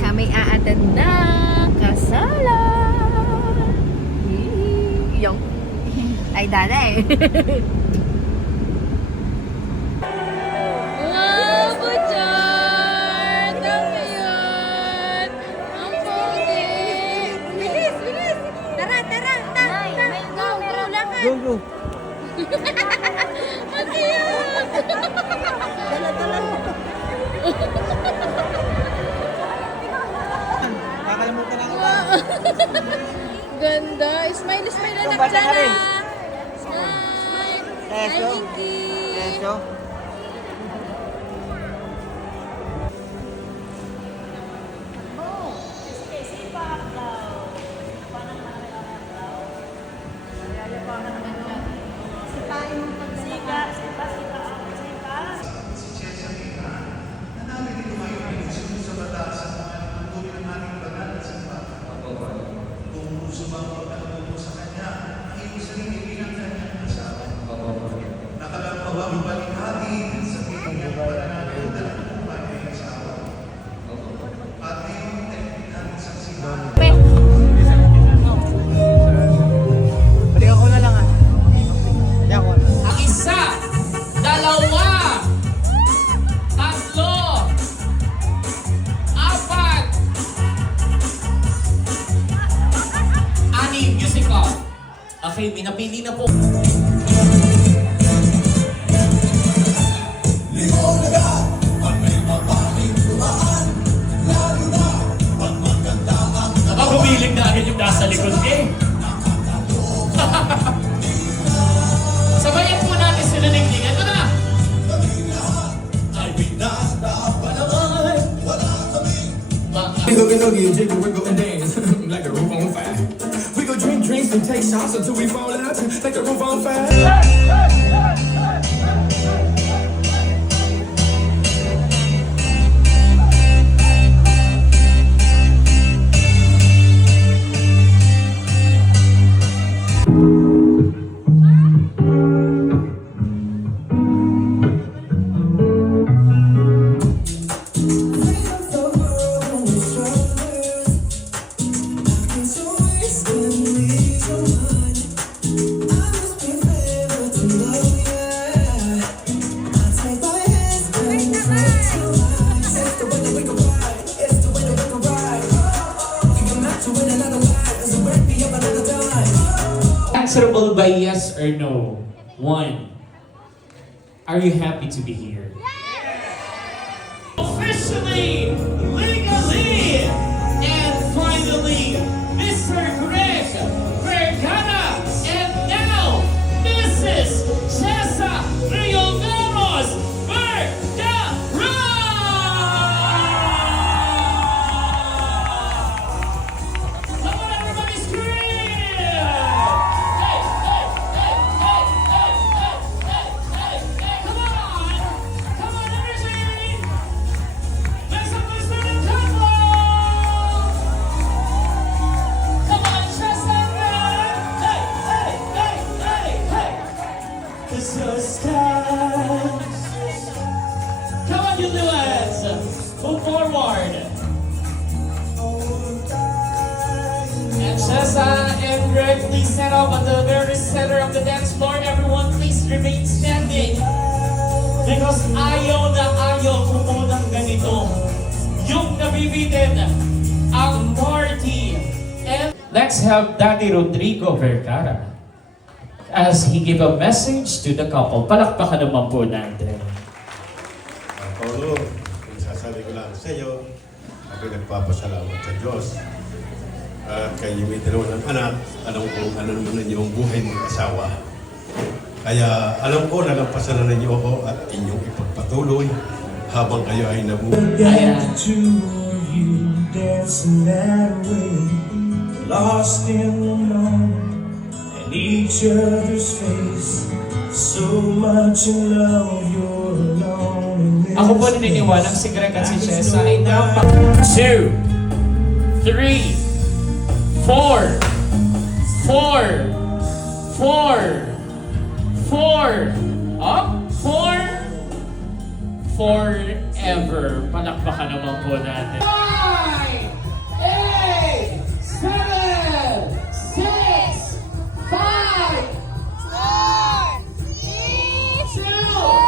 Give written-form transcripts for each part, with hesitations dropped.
Kami aadan na kasalan. Yung ay dada eh. Wow, Butchon! Dami yun! Ang pogi! Bilis, bilis! Tara, tara! Go, go, lakad! Go, go. Ang cute! Dala. Kakalimutan na kita. Ganda! Smile, smile na Ito, basa ka rin. Smile! Eso. Hi, Pinky! Eso. Balik ako na lang ah. Hindi ako. Ang isa, dalawa, tatlo, apat, anim, musical. Okay, pinapili na po. Humiling na agad yung nasa likod eh. Sabayan po natin sila ng tingin. Ito na! Ay, pinasa pa naman. Wala kami. Wiggle, jiggle, wiggle, and dance like the roof on fire. We go drink drinks and take shots until we fall out like the roof on fire. Answerable by yes or no. 1. Are you happy to be here? Officially, legally, and finally, Mr. Greg Vergara, and now, Mrs. Chesa Rioveros Vergara! Come on, everybody, scream! Hey, hey, hey, hey, hey, hey, hey, hey, come on! Come on, everybody! Make some noise for the couple! Come on, Chesa! Hey, hey, hey, hey, hey! It's just time. Come on, you duets! Move forward! And Chesa and Greg, please stand up at the very center of the dance floor. Everyone, please remain standing. Because ayaw na ayaw kumunang ganito. Yung nabibitin ang party. And let's have Daddy Rodrigo Vergara as he give a message to the couple. Palakpakan naman po natin. Paulo, sasabi ko lang sa iyo, ako nagpapasalamat sa Diyos. At kayo may dalawang anak, alam ko ano naman yung buhay ng asawa. Kaya alam ko nalampasan na ninyo ako at inyong ipagpatuloy habang kayo ay nabuhay. Ayan. Two of you dancing that way, lost in the moment, and each other's face, so much in love, you're alone in this Ako po naniniwalang si Greg at si Chesa ay dapat 2, 3, 4, 4, 4, 4, up, 4, 4, forever. Palakpakan naman po natin. 9, 8, 7, 6, 5, 2, 1, 0!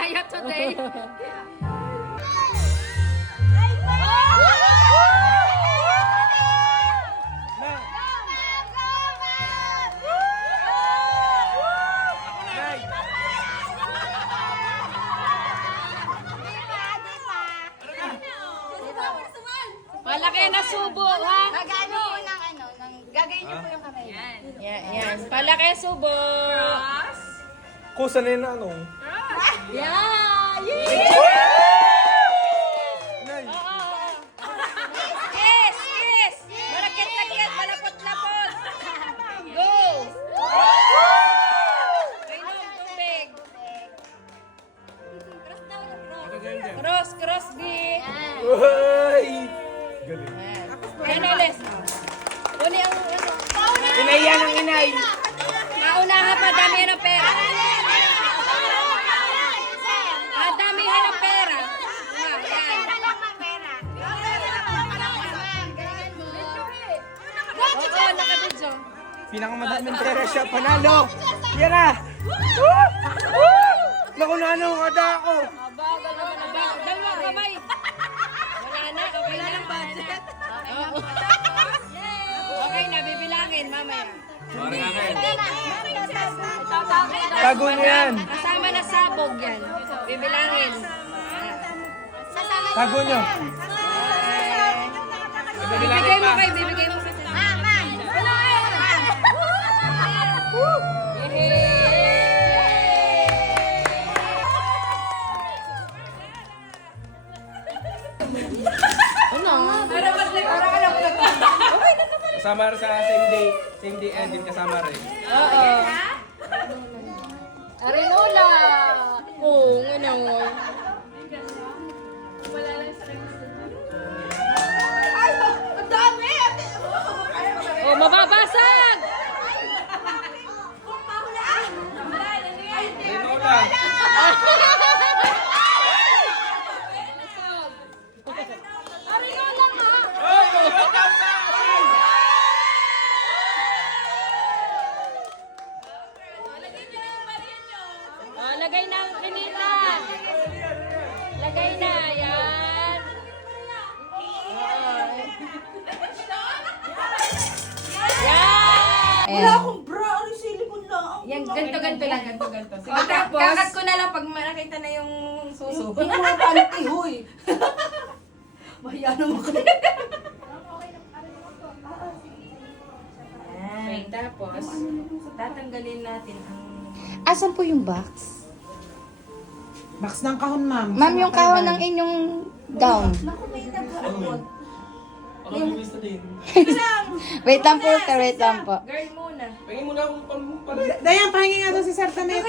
Kaya today. Malaki na subo, ha? Gagano ko ng ano, gagayin niyo po yung kamay. Yan. Palaki subo. Kusa na yun ano. Yeah! Kiss! Kiss! Malakit-lakit! Malapot-lapot! Go! Kainom tubig. Cross, di. Uy! Yan ulit. Uni ang ano. Inay yan ang inay. Maunahan pa dami ng pera. Madamihan ng pera. Yan. Oo, nakabidyo. Pinakamadaming pera siya. Panalo! Yan na! Woo! Woo! Naku na ano, kada ako. Bagal naman ang bagal. Dalawang kamay. Wala na, okay na lang budget. Okay na, bibilangin mamaya. Tago niyo yan. Kasama na sabog yan. Bibilangin. Tago niyo. Bibigay mo kay, bibigay mo kay. Kasama rin sa same day ending kasama rin. Oo. Arinola. Oo, ano. Oh, mababasag! Rinola. Oh, lagay na ang kinita. Lagay na, yan. Wala akong bra, ano silikon lang. Yan, ganito lang, ganito. Sige, tapos, kakat ko na lang pag nakita na yung suso. Hindi mo panty, huy. Mahiya naman kayo. Okay, tapos, tatanggalin natin ang... Asan po yung box? Box ng kahon, ma'am. Ma'am, yung kahon ng inyong gown. Naku, may nag-aabot. Wait lang po, sir. Wait lang po. Girl muna. Dayan, pahingi nga daw si Sir Tamit. Pero